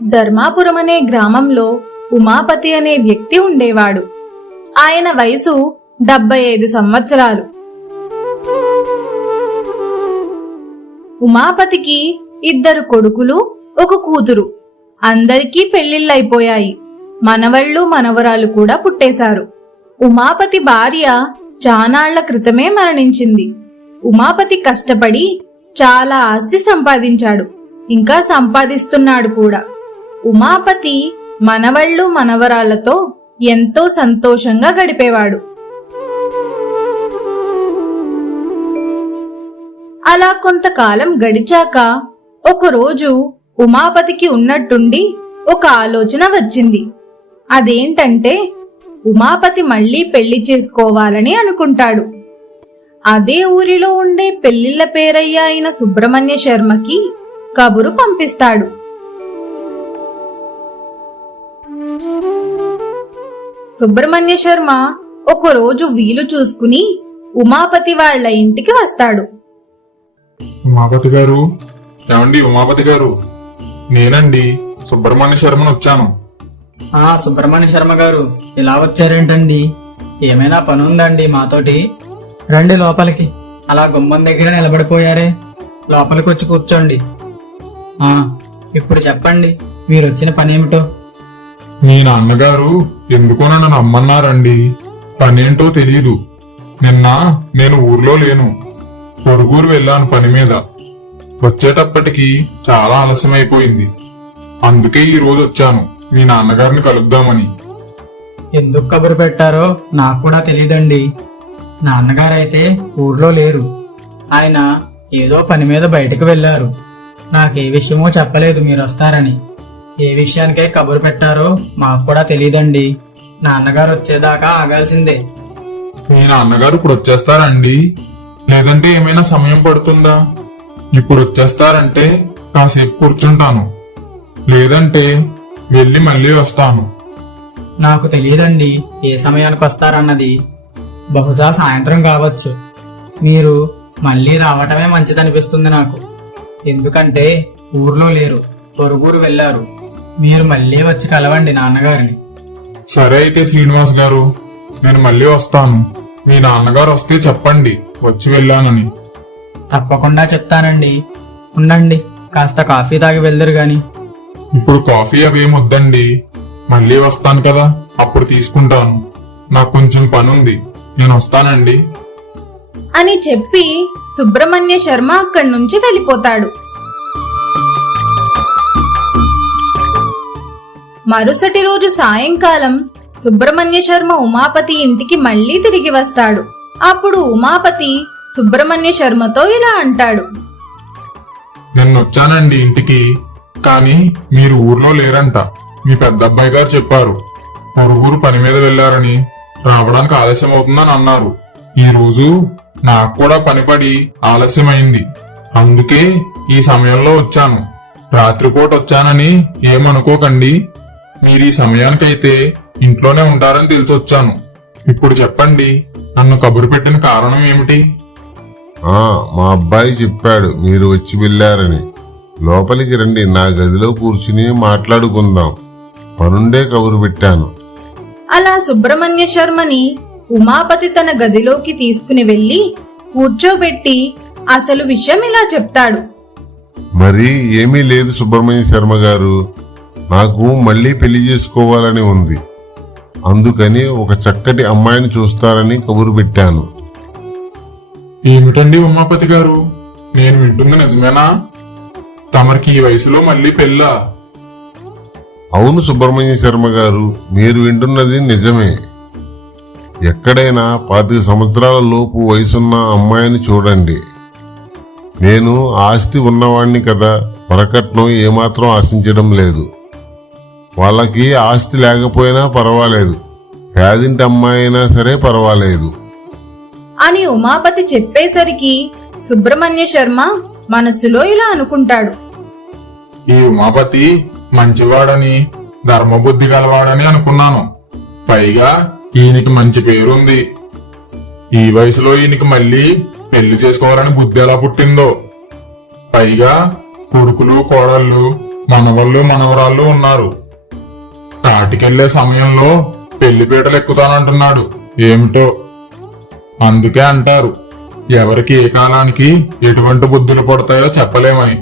ధర్మాపురం అనే గ్రామంలో ఉమాపతి అనే వ్యక్తి ఉండేవాడు. ఆయన వయసు 75 సంవత్సరాలు. ఉమాపతికి 2 కొడుకులు, 1 కూతురు. అందరికీ పెళ్లిళ్ళైపోయాయి. మనవళ్ళు మనవరాలు కూడా పుట్టేశారు. ఉమాపతి భార్య చానాళ్ల క్రితమే మరణించింది. ఉమాపతి కష్టపడి చాలా ఆస్తి సంపాదించాడు, ఇంకా సంపాదిస్తున్నాడు కూడా. ఉమాపతి మనవళ్ళు మనవరాళ్లతో ఎంతో సంతోషంగా గడిపేవాడు. అలా కొంతకాలం గడిచాక ఒకరోజు ఉమాపతికి ఉన్నట్టుండి ఒక ఆలోచన వచ్చింది. అదేంటంటే ఉమాపతి మళ్లీ పెళ్లి చేసుకోవాలని అనుకుంటాడు. అదే ఊరిలో ఉండే పెళ్లిళ్ల పేరయ్య అయిన సుబ్రహ్మణ్య శర్మకి కబురు పంపిస్తాడు. సుబ్రహ్మణ్య శర్మ ఒకరోజు వీలు చూసుకుని ఉమాపతి వాళ్ల ఇంటికి వస్తాడు. ఉమాపతి గారు, ఏమండి ఉమాపతి గారు, నేనండి సుబ్రహ్మణ్య శర్మను వచ్చాను. సుబ్రహ్మణ్య శర్మ గారు, ఇలా వచ్చారేంటండి? ఏమైనా పని ఉందండి మాతోటి? రండి లోపలికి. అలా గుమ్మం దగ్గర నిలబడిపోయారే, లోపలికి వచ్చి కూర్చోండి. ఇప్పుడు చెప్పండి, మీరు వచ్చిన పని ఏమిటో? మీ నాన్నగారు ఎందుకో నన్ను నమ్మన్నారండి. పనేంటో తెలీదు. నిన్న నేను ఊర్లో లేను, పొరుగురు వెళ్ళాను పని మీద. వచ్చేటప్పటికి చాలా ఆలస్యమైపోయింది. అందుకే ఈ రోజు వచ్చాను మీ నాన్నగారిని కలుద్దామని. ఎందుకు కబురు పెట్టారో నాకు కూడా తెలియదండి. నాన్నగారైతే ఊర్లో లేరు. ఆయన ఏదో పని మీద బయటకు వెళ్లారు. నాకే విషయమో చెప్పలేదు మీరు వస్తారని. ఏ విషయానికై కబురు పెట్టారో మాకు కూడా తెలియదండి. నాన్నగారు వచ్చేదాకా ఆగాల్సిందే. మీ నాన్నగారు ఇప్పుడు వచ్చేస్తారండి? లేదంటే ఏమైనా సమయం పడుతుందా? ఇప్పుడు వచ్చేస్తారంటే కాసేపు కూర్చుంటాను, లేదంటే వెళ్ళి మళ్ళీ వస్తాను. నాకు తెలియదండి ఏ సమయానికి వస్తారన్నది. బహుశా సాయంత్రం కావచ్చు. మీరు మళ్ళీ రావటమే మంచిదనిపిస్తుంది నాకు. ఎందుకంటే ఊర్లో లేరు, పొరుగురు వెళ్లారు. మీరు మళ్ళీ వచ్చి కలవండి నాన్నగారిని. సరే అయితే శ్రీనివాస్ గారు, నేను మళ్ళీ వస్తాను. మీ నాన్నగారు వస్తే చెప్పండి వచ్చి వెళ్ళానని. తప్పకుండా చెప్తానండి. ఉండండి, కాస్త కాఫీ తాగి వెళ్దురు గాని. ఇప్పుడు కాఫీ అవేం వద్దండి, మళ్ళీ వస్తాను కదా అప్పుడు తీసుకుంటాను. నాకు కొంచెం పనుంది, నేను వస్తానండి అని చెప్పి సుబ్రహ్మణ్య శర్మ అక్కడి నుంచి వెళ్ళిపోతాడు. మరుసటి రోజు సాయంకాలం సుబ్రహ్మణ్య శర్మ ఉమాపతి ఇంటికి మళ్లీ తిరిగి వస్తాడు. అప్పుడు ఉమాపతి సుబ్రహ్మణ్య శర్మతో ఇలా అంటాడు. నిన్నొచ్చానండి ఇంటికి, కానీ మీరు ఊర్లో లేరంట. మీ పెద్దబ్బాయి గారు చెప్పారు, పొరుగురు పని మీద వెళ్లారని, రావడానికి ఆలస్యం అవుతుందని అన్నారు. ఈ రోజు నాకు కూడా పనిపడి ఆలస్యమైంది. అందుకే ఈ సమయంలో వచ్చాను. రాత్రిపూట వచ్చానని ఏమనుకోకండి. మీరు ఈ సమయానికైతే ఇంట్లోనే ఉంటారని తెలిసి వచ్చాను. ఇప్పుడు చెప్పండి, నన్ను కబురు పెట్టిన కారణం ఏమిటి? మా అబ్బాయి చెప్పాడు మీరు వచ్చి వెళ్ళారని. లోపలికి రండి, నా గదిలో కూర్చుని మాట్లాడుకుందాం. పనుండే కబురు పెట్టాను. అలా సుబ్రహ్మణ్య శర్మని ఉమాపతి తన గదిలోకి తీసుకుని వెళ్లి కూర్చోబెట్టి అసలు విషయం ఇలా చెప్తాడు. మరి ఏమీ లేదు సుబ్రహ్మణ్య శర్మ గారు, నాకు మళ్లీ పెళ్లి చేసుకోవాలని ఉంది. అందుకని ఒక చక్కటి అమ్మాయిని చూస్తారని కబురు పెట్టాను. ఏమిటండి ఉమాపతి గారు, నేను వింటుంది నిజమేనా? తమరికి ఈ వయసులో మళ్ళీ పెళ్ళా? అవును సుబ్రహ్మణ్య శర్మ గారు, మీరు వింటున్నది నిజమే. ఎక్కడైనా 25 సంవత్సరాల లోపు వయసున్న అమ్మాయిని చూడండి. నేను ఆస్తి ఉన్నవాణ్ణి కదా, వరకట్నం ఏమాత్రం ఆశించడం లేదు. వాళ్ళకి ఆస్తి లేకపోయినా పర్వాలేదు, పేదింటి అమ్మాయి అయినా సరే పర్వాలేదు అని ఉమాపతి చెప్పేసరికి సుబ్రహ్మణ్య శర్మ మనసులో ఇలా అనుకుంటాడు. ఈ ఉమాపతి మంచివాడని, ధర్మబుద్ధి గలవాడని అనుకున్నాను. పైగా ఈయనకి మంచి పేరుంది. ఈ వయసులో ఈయనకి మళ్ళీ పెళ్లి చేసుకోవాలని బుద్ధి ఎలా పుట్టిందో. పైగా కొడుకులు కోడళ్ళు మనవళ్ళు మనవరాళ్ళు ఉన్నారు. తాటికెళ్లే సమయంలో పెళ్లిపీటలు ఎక్కుతానంటున్నాడు. ఏమిటో. అందుకే అంటారు, ఎవరికి ఏ కాలానికి ఎటువంటి బుద్ధులు పడతాయో చెప్పలేమని.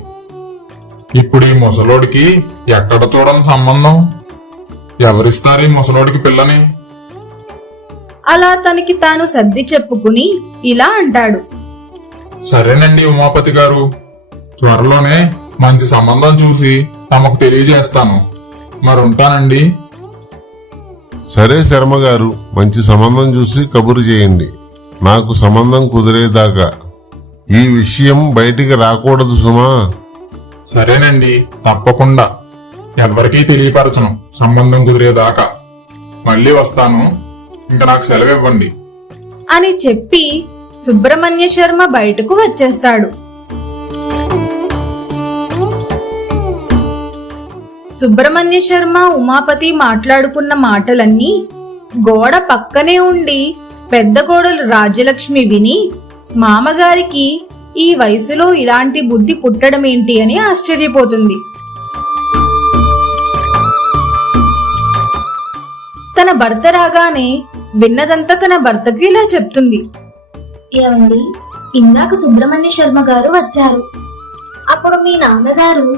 ఇప్పుడు ఈ ముసలోడికి ఎక్కడ చూడని సంబంధం. ఎవరిస్తారు ఈ ముసలోడికి పిల్లని? అలా తనకి తాను సర్ది చెప్పుకుని ఇలా అంటాడు. సరేనండి ఉమాపతి గారు, త్వరలోనే మంచి సంబంధం చూసి తమకు తెలియజేస్తాను. మరుంటానండి. సరే శర్మగారు, మంచి సంబంధం చూసి కబురు చేయండి. నాకు సంబంధం కుదిరేదాకా ఈ విషయం బయటికి రాకూడదు సుమా. సరేనండి, తప్పకుండా. ఎవరికీ తెలియపరచను సంబంధం కుదిరేదాకా. మళ్ళీ వస్తాను. ఇంకా నాకు సెలవివ్వండి అని చెప్పి సుబ్రహ్మణ్య శర్మ బయటకు వచ్చేస్తాడు. సుబ్రహ్మణ్య శర్మ ఉమాపతి మాట్లాడుకున్న మాటలన్నీ గోడ పక్కనే ఉండి పెద్ద కోడలు రాజ్యలక్ష్మి విని మామగారికి ఈ వయసులో ఇలాంటి బుద్ధి పుట్టడమేంటి అని ఆశ్చర్యపోతుంది. తన భర్త రాగానే విన్నదంతా తన భర్తకు ఇలా చెప్తుంది. ఏమండి, ఇందాక సుబ్రహ్మణ్య శర్మ గారు వచ్చారు. అప్పుడు మీ నాన్నగారు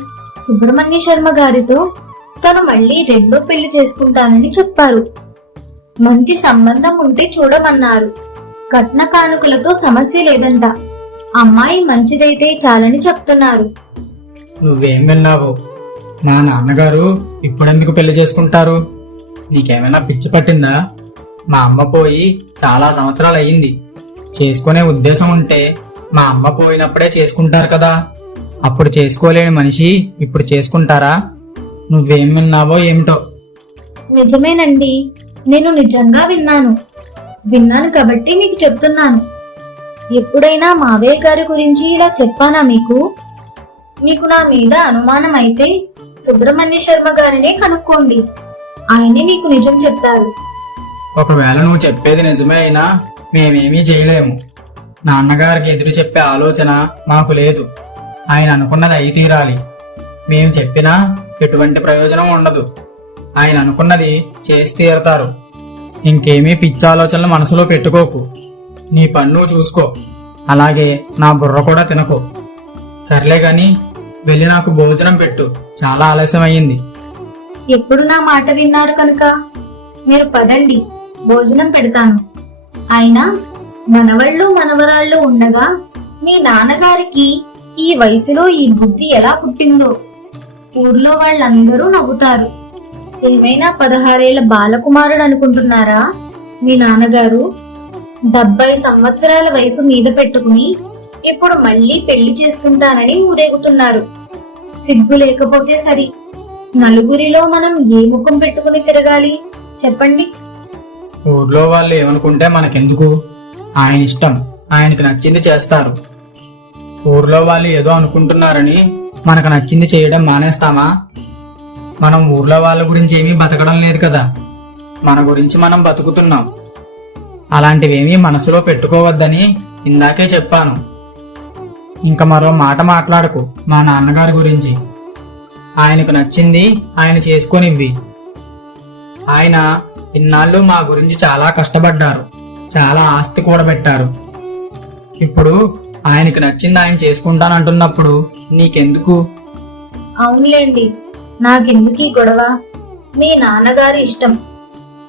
సుబ్రహ్మణ్య శర్మ గారితో తను మళ్ళీ రెండో పెళ్లి చేసుకుంటానని చెప్పారు. మంచి సంబంధం ఉంటే చూడమన్నారు. కట్న కానుకలతో సమస్య లేదంట. అమ్మాయి మంచిదైతే చాలని చెప్తున్నారు. నువ్వేం విన్నావు? మా నాన్నగారు ఇప్పుడెందుకు పెళ్లి చేసుకుంటారు? నీకేమైనా పిచ్చి పట్టిందా? మా అమ్మ పోయి చాలా సంవత్సరాలు అయ్యింది. చేసుకునే ఉద్దేశం ఉంటే మా అమ్మ పోయినప్పుడే చేసుకుంటారు కదా. అప్పుడు చేసుకోలేని మనిషి ఇప్పుడు చేసుకుంటారా? నువ్వేం విన్నావో ఏమిటో. నిజమేనండి, నేను నిజంగా విన్నాను కాబట్టి మీకు చెప్తున్నాను. ఎప్పుడైనా మావయ్య గారి గురించి ఇలా చెప్పానా మీకు నా మీద అనుమానం అయితే సుబ్రహ్మణ్య శర్మ గారినే కనుక్కోండి. ఆయనే మీకు నిజం చెప్తారు. ఒకవేళ నువ్వు చెప్పేది నిజమే అయినా మేమేమీ చేయలేము. నాన్నగారికి ఎదురు చెప్పే ఆలోచన మాకు లేదు. ఆయన అనుకున్నది అయి తీరాలి. మేము చెప్పినా ఎటువంటి ప్రయోజనం ఉండదు. ఆయన అనుకున్నది చేసి తీరతారు. ఇంకేమీ పిచ్చి ఆలోచనలు మనసులో పెట్టుకోకు. నీ పన్ను చూసుకో. అలాగే నా బుర్ర కూడా తినకు. సర్లే గాని వెళ్ళి నాకు భోజనం పెట్టు. చాలా ఆలస్యం అయ్యింది. ఎప్పుడు నా మాట విన్నారు కనుక మీరు పదండి, భోజనం పెడతాను. అయినా మనవళ్ళు మనవరాళ్ళు ఉండగా మీ నాన్నగారికి ఈ వయసులో ఈ బుద్ధి ఎలా పుట్టిందో ఊర్లో వాళ్ళందరూ నవ్వుతారు. ఏమైనా 16 ఏళ్ల బాలకుమారుడు అనుకుంటున్నారా మీ నాన్నగారు? 70 సంవత్సరాల వయసు మీద పెట్టుకుని ఇప్పుడు మళ్ళీ పెళ్లి చేసుకుంటానని ఊరేగుతున్నారు. సిగ్గు లేకపోతే సరి. నలుగురిలో మనం ఏ ముఖం పెట్టుకుని తిరగాలి చెప్పండి? ఊర్లో వాళ్ళు ఏమనుకుంటే మనకెందుకు? ఆయన ఇష్టం. ఆయనకు నచ్చింది చేస్తారు. ఊర్లో వాళ్ళు ఏదో అనుకుంటున్నారని మనకు నచ్చింది చేయడం మానేస్తామా? మనం ఊర్లో వాళ్ళ గురించి ఏమీ బతకడం లేదు కదా. మన గురించి మనం బతుకుతున్నాం. అలాంటివేమీ మనసులో పెట్టుకోవద్దని ఇందాకే చెప్పాను. ఇంకా మరో మాట మాట్లాడకు మా నాన్నగారి గురించి. ఆయనకు నచ్చింది ఆయన చేసుకొనివ్వి. ఆయన ఇన్నాళ్ళు మా గురించి చాలా కష్టపడ్డారు. చాలా ఆస్తి కూడబెట్టారు. ఇప్పుడు ఆయనకు నచ్చింది ఆయన చేసుకుంటానంటున్నప్పుడు నీకెందుకు? అవునులేండి, నాకెందుకు ఈ గొడవ? మీ నాన్నగారి ఇష్టం.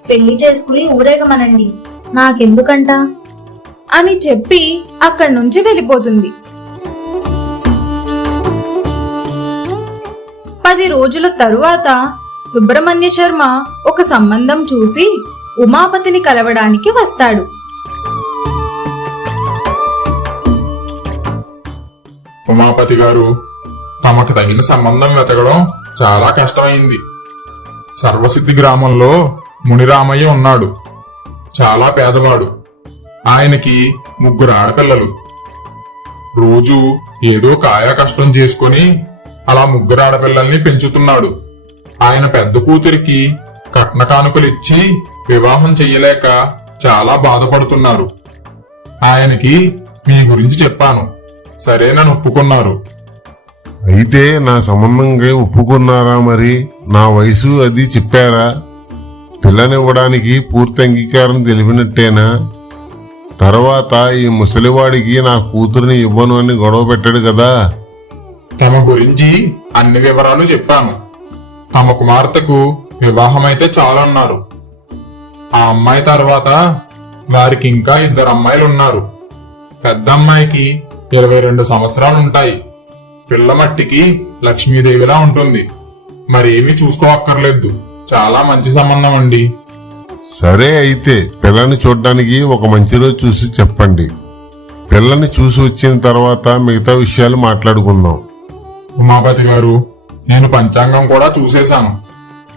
పెళ్లి చేసుకుని ఊరేగమనండి, నాకెందుకంట అని చెప్పి అక్కడి నుంచి వెళ్ళిపోతుంది. 10 రోజుల తరువాత సుబ్రహ్మణ్య శర్మ ఒక సంబంధం చూసి ఉమాపతిని కలవడానికి వస్తాడు. ఉమాపతి గారు, తమకు తగిన సంబంధం వెతకడం చాలా కష్టమైంది. సర్వసిద్ధి గ్రామంలో మునిరామయ్య ఉన్నాడు. చాలా పేదవాడు. ఆయనకి 3 ఆడపిల్లలు. రోజు ఏదో కాయా కష్టం చేసుకుని అలా 3 ఆడపిల్లల్ని పెంచుతున్నాడు. ఆయన పెద్ద కూతురికి కట్న కానుకలిచ్చి వివాహం చెయ్యలేక చాలా బాధపడుతున్నారు. ఆయనకి మీ గురించి చెప్పాను. సరేనని ఒప్పుకున్నారు. అయితే నా సంబంధంగా ఒప్పుకున్నారా? మరి నా వయసు అది చెప్పారా? పిల్లనివ్వడానికి పూర్తి అంగీకారం తెలిపినట్టేనా? తర్వాత ఈ ముసలివాడికి నా కూతురిని ఇవ్వను అని గొడవ పెట్టాడు కదా. తమ గురించి అన్ని వివరాలు చెప్పాను. తమ కుమార్తెకు వివాహమైతే చాలన్నారు. ఆ అమ్మాయి తర్వాత వారికి ఇంకా 2 అమ్మాయిలు ఉన్నారు. పెద్ద అమ్మాయికి 22 సంవత్సరాలుంటాయి. పిల్ల మట్టికి లక్ష్మీదేవిలా ఉంటుంది. మరేమీ చూసుకోవక్కర్లేదు. చాలా మంచి సంబంధం అండి. సరే, అయితే పిల్లని చూడ్డానికి ఒక మంచి రోజు చూసి చెప్పండి. పిల్లని చూసి వచ్చిన తర్వాత మిగతా విషయాలు మాట్లాడుకుందాం. ఉమాపతి గారు, నేను పంచాంగం కూడా చూసేశాను.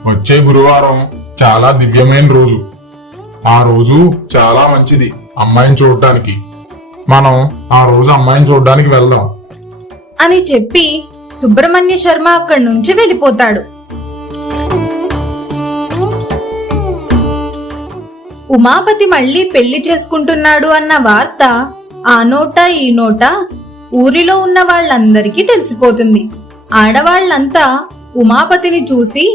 వచ్చే గురువారం చాలా దివ్యమైన రోజు. ఆ రోజు చాలా మంచిది అమ్మాయిని చూడటానికి. మనం ఆ రోజు అమ్మాయిని చూడడానికి వెళ్దాం అని చెప్పి సుబ్రహ్మణ్య శర్మ అక్కడి నుంచి వెళ్ళిపోతాడు. ఉమాపతి మళ్ళీ పెళ్లి చేసుకుంటున్నాడు అన్న వార్త ఆ నోట ఈ నోట ఊరిలో ఉన్న వాళ్ళందరికీ తెలిసిపోతుంది. ఆడవాళ్లంతా ఉమాపతిని చూసి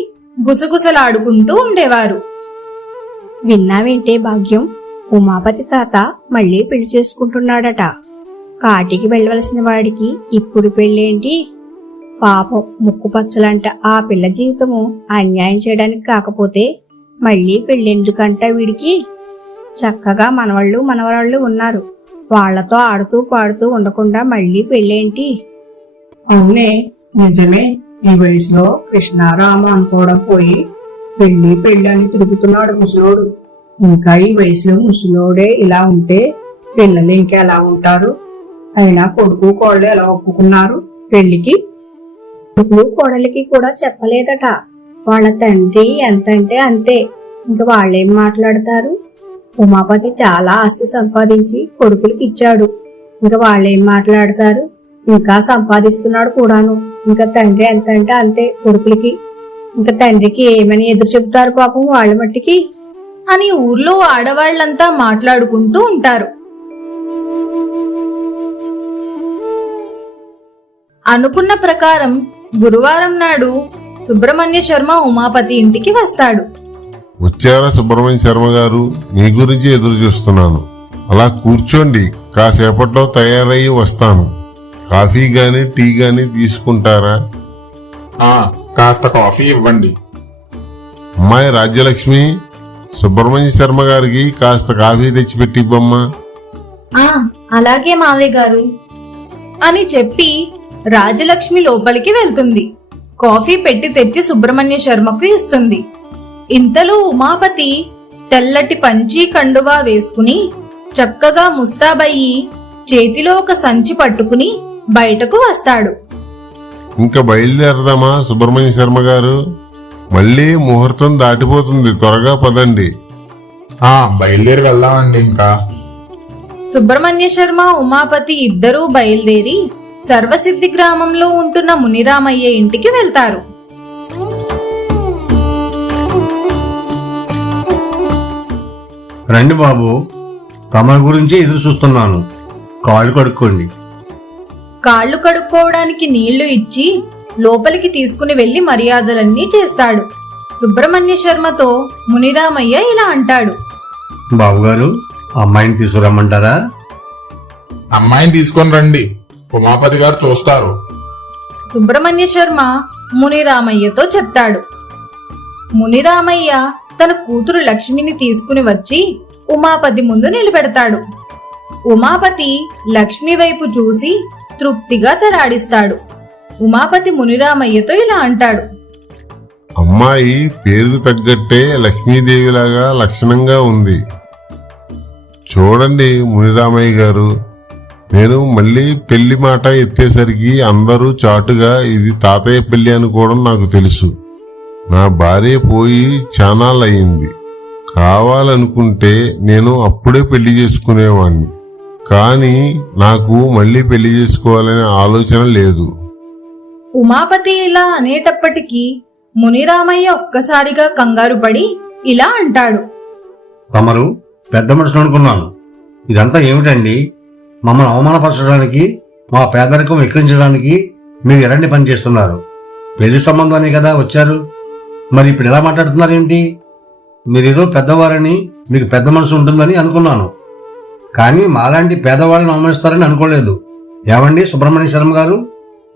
గుసగుసలాడుకుంటూ ఉండేవారు. విన్నావేంటే భాగ్యం, ఉమాపతి తాత మళ్ళీ పెళ్లి చేసుకుంటున్నాడట. కాటికి వెళ్ళవలసిన వాడికి ఇప్పుడు పెళ్ళేంటి? పాపం ముక్కుపచ్చలంట ఆ పిల్ల జీవితము అన్యాయం చేయడానికి కాకపోతే మళ్ళీ పెళ్ళెందుకంట వీడికి? చక్కగా మనవాళ్ళు మనవరాళ్ళు ఉన్నారు. వాళ్లతో ఆడుతూ పాడుతూ ఉండకుండా మళ్ళీ పెళ్ళేంటి? అవునే, నిజమే. ఈ వయసులో కృష్ణారామ అనుకోవడం పోయి పెళ్లి పెళ్లి అని తిరుగుతున్నాడు ముసలోడు. ఇంకా ఈ వయసులో ముసలోడే ఇలా ఉంటే పిల్లలు ఇంకా ఎలా ఉంటారు? అయినా కొడుకు కోళ్ళు ఎలా ఒప్పుకున్నారు పెళ్లికి? కొడుకు కోడలికి కూడా చెప్పలేదట. వాళ్ళ తండ్రి ఎంతంటే అంతే. ఇంక వాళ్ళేం మాట్లాడతారు? ఉమాపతి చాలా ఆస్తి సంపాదించి కొడుకులకి ఇచ్చాడు. ఇంక వాళ్ళేం మాట్లాడతారు? ఇంకా సంపాదిస్తున్నాడు కూడాను. ఇంకా తండ్రి ఎంతంటే అంతే కొడుకులకి. ఇంకా తండ్రికి ఏమని ఎదురు చెబుతారు పాపం వాళ్ళ మట్టికి అని ఊర్లో ఆడవాళ్లంతా మాట్లాడుకుంటూ ఉంటారు. అనుకున్న ప్రకారం గురువారం నాడు సుబ్రహ్మణ్య శర్మ ఉమాపతి ఇంటికి వస్తాడు. వచ్చారా సుబ్రహ్మణ్య శర్మ గారు? మీ గురించి ఎదురు చూస్తున్నాను. అలా కూర్చోండి, కాసేపట్లో తయారయ్యి వస్తాను. కాఫీ గాని టీ గాని తీసుకుంటారా? కాస్త కాఫీ ఇవ్వండి. అమ్మాయి రాజ్యలక్ష్మి, సుబ్రహ్మణ్య శర్మ గారికి కాస్త కాఫీ తెచ్చిపెట్టి ఇవ్వమ్మా. అలాగే మావయ్య గారు అని చెప్పి రాజలక్ష్మి లోపలికి వెళ్తుంది. కాఫీ పెట్టి తెచ్చి సుబ్రహ్మణ్య శర్మకు ఇస్తుంది. ఇంతలో ఉమాపతి తెల్లటి పంచీ కండువా వేసుకుని చక్కగా ముస్తాబయ్యి చేతిలో ఒక సంచి పట్టుకుని బయటకు వస్తాడు. ఇంకా బయలుదేరదామా సుబ్రహ్మణ్య శర్మ గారు? మళ్ళీ ముహూర్తం దాటిపోతుంది, త్వరగా పదండి. బయలుదేరి వెళ్దామండి. ఇంకా సుబ్రహ్మణ్య శర్మ ఉమాపతి ఇద్దరూ బయలుదేరి సర్వసిద్ధి గ్రామంలో ఉంటున్న మునిరామయ్య ఇంటికి వెళ్తారు. రండి బాబు, తమ గురించి ఎదురు చూస్తున్నాను. కాళ్ళు కడుక్కోండి. కాళ్ళు కడుక్కోవడానికి నీళ్లు ఇచ్చి లోపలికి తీసుకుని వెళ్లి మర్యాదలన్నీ చేస్తాడు. సుబ్రహ్మణ్య శర్మతో మునిరామయ్య ఇలా అంటాడు. బాబుగారు, అమ్మాయిని తీసుకురమ్మంటారా? అమ్మాయిని తీసుకొని రండి, ఉమాపతి గారు చూస్తారు. సుబ్రహ్మణ్య శర్మ మునిరామయ్యతో చెప్తాడు. మునిరామయ్య తన కూతురు లక్ష్మిని తీసుకుని వచ్చి ఉమాపతి ముందు నిలబెడతాడు. ఉమాపతి లక్ష్మి వైపు చూసి తృప్తిగా తరాడిస్తాడు. ఉమాపతి మునిరామయ్యతో ఇలా అంటాడు. అమ్మాయి పేరుకు తగ్గట్టే లక్ష్మీదేవిలాగా లక్షణంగా ఉంది. చూడండి మునిరామయ్య గారు, నేను మళ్ళీ పెళ్లి మాట ఎత్తేసరికి అందరూ చాటుగా ఇది తాతయ్య పెళ్లి అనుకోవడం నాకు తెలుసు. నా భార్య పోయి చానాళ్ళయింది. కావాలనుకుంటే నేను అప్పుడే పెళ్లి చేసుకునేవాణ్ణి. కానీ నాకు మళ్ళీ పెళ్లి చేసుకోవాలనే ఆలోచన లేదు. ఉమాపతి ఇలా అనేటప్పటికీ మునిరామయ్య ఒక్కసారిగా కంగారు పడి ఇలా అంటాడు. తమరు పెద్ద మనుషులు అనుకున్నాను. ఇదంతా ఏమిటండి? మమ్మల్ని అవమానపరచడానికి, మా పేదరికం ఎక్కించడానికి మీరు ఎలాంటి పని చేస్తున్నారు? పెళ్లి సంబంధాన్ని కదా వచ్చారు, మరి ఇప్పుడు ఎలా మాట్లాడుతున్నారేంటి? మీరేదో పెద్దవారని, మీకు పెద్ద మనసు ఉంటుందని అనుకున్నాను, కానీ మాలాంటి పేదవాళ్ళని అవమానిస్తారని అనుకోలేదు. ఏమండి సుబ్రహ్మణ్య శర్మ గారు,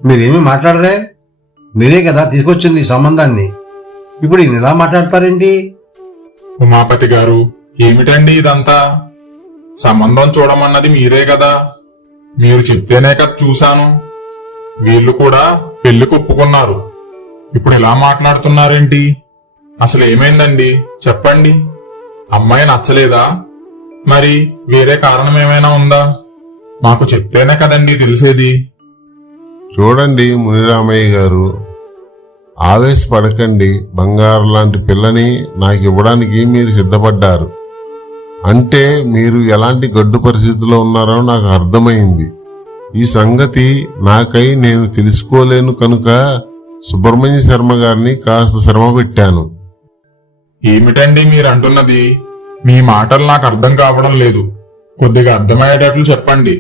మీరేమీ మాట్లాడరే? మీరే కదా తీసుకొచ్చింది ఈ సంబంధాన్ని, ఇప్పుడు ఈయన ఎలా మాట్లాడతారేంటి? ఉమాపతి గారు, ఏమిటండి ఇదంతా? సంబంధం చూడమన్నది మీరే కదా, మీరు చెప్తేనే కదా చూశాను. వీళ్ళు కూడా పెళ్లికి ఒప్పుకున్నారు, ఇప్పుడు ఇలా మాట్లాడుతున్నారేంటి? అసలు ఏమైందండి చెప్పండి. అమ్మాయి నచ్చలేదా? మరి వేరే కారణం ఏమైనా ఉందా? మాకు చెప్తేనే కదండి తెలిసేది. చూడండి మునిరామయ్య గారు, ఆవేశపడకండి. బంగారు లాంటి పిల్లని నాకు ఇవ్వడానికి మీరు సిద్ధపడ్డారు అంటే మీరు ఎలాంటి గడ్డు పరిస్థితిలో ఉన్నారో నాకు అర్థమైంది. ఈ సంగతి నాకై నేను తెలుసుకోలేను కనుక సుబ్రహ్మణ్య శర్మ గారిని కాస్త శ్రమ పెట్టాను. ఏమిటండి మీరు అంటున్నది? మీ మాటలు నాకు అర్థం కావడం లేదు, కొద్దిగా అర్థమయ్యేటట్లు చెప్పండి.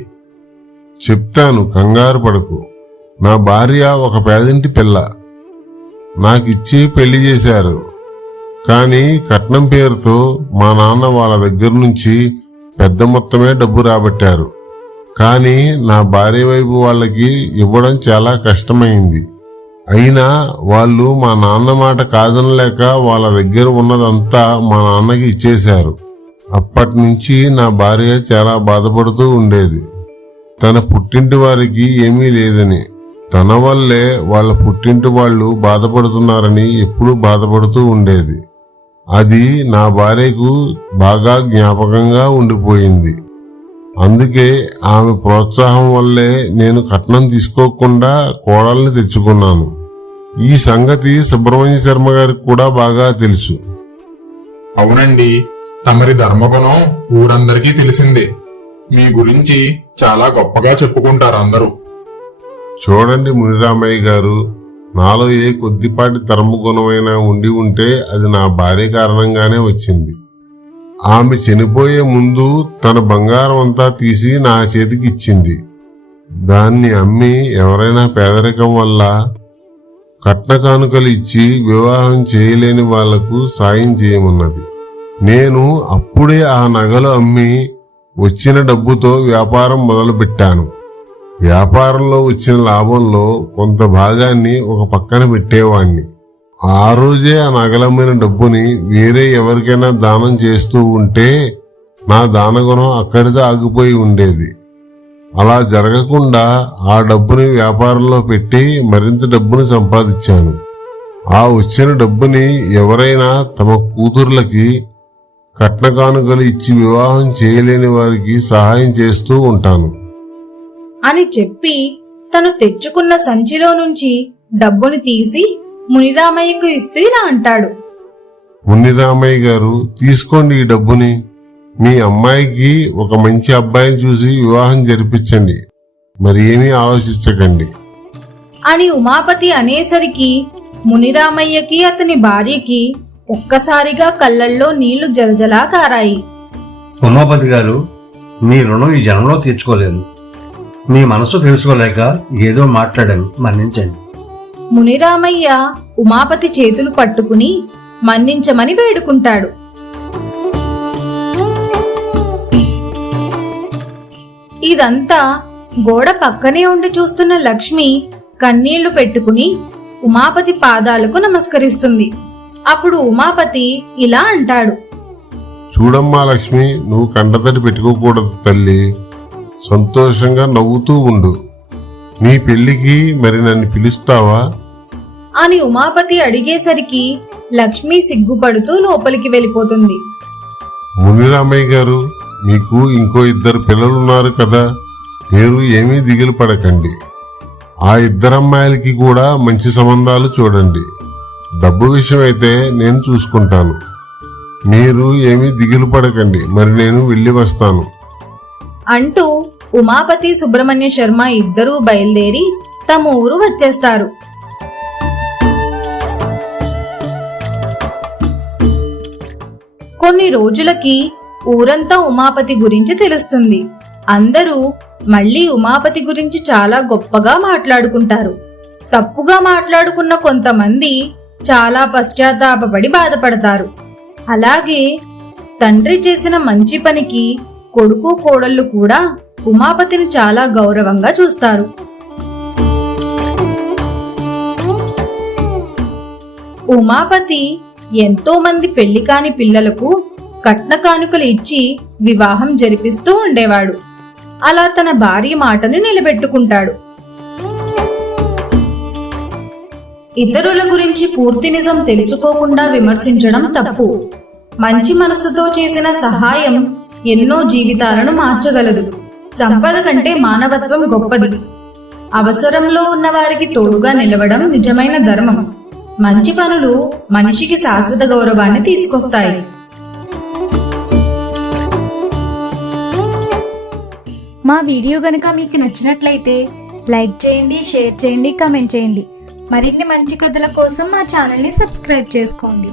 చెప్తాను, కంగారు పడకు. నా భార్య ఒక పేదింటి పిల్ల. నాకిచ్చి పెళ్లి చేశారు. కానీ కట్నం పేరుతో మా నాన్న వాళ్ళ దగ్గర నుంచి పెద్ద మొత్తమే డబ్బు రాబట్టారు. కానీ నా భార్య వైపు వాళ్ళకి ఇవ్వడం చాలా కష్టమైంది. అయినా వాళ్ళు మా నాన్న మాట కాదనలేక వాళ్ళ దగ్గర ఉన్నదంతా మా నాన్నకి ఇచ్చేశారు. అప్పటి నుంచి నా భార్య చాలా బాధపడుతూ ఉండేది. తన పుట్టింటి వారికి ఏమీ లేదని, తన వల్లే వాళ్ళ పుట్టింటి వాళ్ళు బాధపడుతున్నారని ఎప్పుడూ బాధపడుతూ ఉండేది. అది నా భార్యకు బాగా జ్ఞాపకంగా ఉండిపోయింది. అందుకే ఆమె ప్రోత్సాహం వల్లే నేను కట్నం తీసుకోకుండా కోడల్ని తెచ్చుకున్నాను. ఈ సంగతి సుబ్రహ్మణ్య శర్మ గారికి కూడా బాగా తెలుసు. అవునండి, తమరి ధర్మగుణం ఊరందరికీ తెలిసిందే. మీ గురించి చాలా గొప్పగా చెప్పుకుంటారు అందరూ. చూడండి మునిరామయ్య గారు, నాలో ఏ కొద్దిపాటి ధర్మగుణమైనా ఉండి ఉంటే అది నా భార్య కారణంగానే వచ్చింది. ఆమె చనిపోయే ముందు తన బంగారం అంతా తీసి నా చేతికి ఇచ్చింది. దాన్ని అమ్మి ఎవరైనా పేదరికం వల్ల కట్న కానుకలు ఇచ్చి వివాహం చేయలేని వాళ్లకు సాయం చేయమన్నది. నేను అప్పుడే ఆ నగలు అమ్మి వచ్చిన డబ్బుతో వ్యాపారం మొదలుపెట్టాను. వ్యాపారంలో వచ్చిన లాభంలో కొంత భాగాన్ని ఒక పక్కన పెట్టేవాణ్ణి. ఆ రోజే ఆ నగలమ్మిన డబ్బుని వేరే ఎవరికైనా దానం చేస్తూ ఉంటే నా దానగుణం అక్కడితో ఆగిపోయి ఉండేది. అలా జరగకుండా ఆ డబ్బుని వ్యాపారంలో పెట్టి మరింత డబ్బుని సంపాదించాను. ఆ వచ్చిన డబ్బుని ఎవరైనా తమ కూతుర్లకి కట్న కానుకలు ఇచ్చి వివాహం చేయలేని వారికి సహాయం చేస్తూ ఉంటాను అని చెప్పి తను తెచ్చుకున్న సంచిలో నుంచి డబ్బుని తీసి మునిరామయ్యకు ఇస్తూ ఇలా అంటాడు. మునిరామయ్య గారు, తీసుకోండి ఈ డబ్బుని. మీ అమ్మాయికి ఒక మంచి అబ్బాయిని చూసి వివాహం జరిపించండి, మరి ఏమీ ఆలోచించకండి అని ఉమాపతి అనేసరికి మునిరామయ్యకి అతని భార్యకి ఒక్కసారిగా కళ్ళల్లో నీళ్లు జలజలా కారాయి. ఉమాపతి గారు, మీ రుణం ఈ జన్మలో తీర్చుకోలేను. మీ మనసు తెలుసుకోలేక ఏదో మాట్లాడాను, మన్నించండి. మునిరామయ్య ఉమాపతి చేతులు పట్టుకుని మన్నించమని వేడుకుంటాడు. ఇదంతా గోడ పక్కనే ఉండి చూస్తున్న లక్ష్మి కన్నీళ్లు పెట్టుకుని ఉమాపతి పాదాలకు నమస్కరిస్తుంది. అప్పుడు ఉమాపతి ఇలా అంటాడు. చూడమ్మా లక్ష్మి, నువ్వు కంటతడి పెట్టుకోకూడదు తల్లి. సంతోషంగా నవ్వుతూ ఉండు. నీ పెళ్లికి మరి నన్ను పిలుస్తావా అని ఉమాపతి అడిగేసరికి లక్ష్మి సిగ్గుపడుతూ లోపలికి వెళ్ళిపోతుంది. మునిరామయ్య గారు, మీకు ఇంకో 2 పిల్లలున్నారు కదా, మీరు ఏమీ దిగులు పడకండి. ఆ 2 అమ్మాయిలకి కూడా మంచి సంబంధాలు చూడండి. డబ్బు విషయం అయితే నేను చూసుకుంటాను. మీరు ఏమీ దిగులు పడకండి, మరి నేను వెళ్ళి వస్తాను అంటూ ఉమాపతి సుబ్రహ్మణ్య శర్మ ఇద్దరూ బయలుదేరి తమ ఊరు వచ్చేస్తారు. కొన్ని రోజులకి ఊరంతా ఉమాపతి గురించి తెలుస్తుంది. అందరూ మళ్ళీ ఉమాపతి గురించి చాలా గొప్పగా మాట్లాడుకుంటారు. తప్పుగా మాట్లాడుకున్న కొంతమంది చాలా పశ్చాత్తాపపడి బాధపడతారు. అలాగే తండ్రి చేసిన మంచి పనికి కొడుకు కోడళ్ళు కూడా ఉమాపతిని చాలా గౌరవంగా చూస్తారు. ఉమాపతి ఎంతో మంది పెళ్లి కాని పిల్లలకు కట్న కానుకలు ఇచ్చి వివాహం జరిపిస్తూ ఉండేవాడు. అలా తన భార్య మాటని నిలబెట్టుకుంటాడు. ఇతరుల గురించి పూర్తి నిజం తెలుసుకోకుండా విమర్శించడం తప్పు. మంచి మనసుతో చేసిన సహాయం ఎన్నో జీవితాలను మార్చగలదు. సంపద కంటే మానవత్వం గొప్పది. అవసరంలో ఉన్న వారికి తోడుగా నిలవడం నిజమైన ధర్మం. మంచి పనులు మనిషికి శాశ్వత గౌరవాన్ని తీసుకొస్తాయి. మా వీడియో గనుక మీకు నచ్చినట్లయితే లైక్ చేయండి, షేర్ చేయండి, కామెంట్ చేయండి. మరిన్ని మంచి కథల కోసం మా ఛానల్ని సబ్స్క్రైబ్ చేసుకోండి.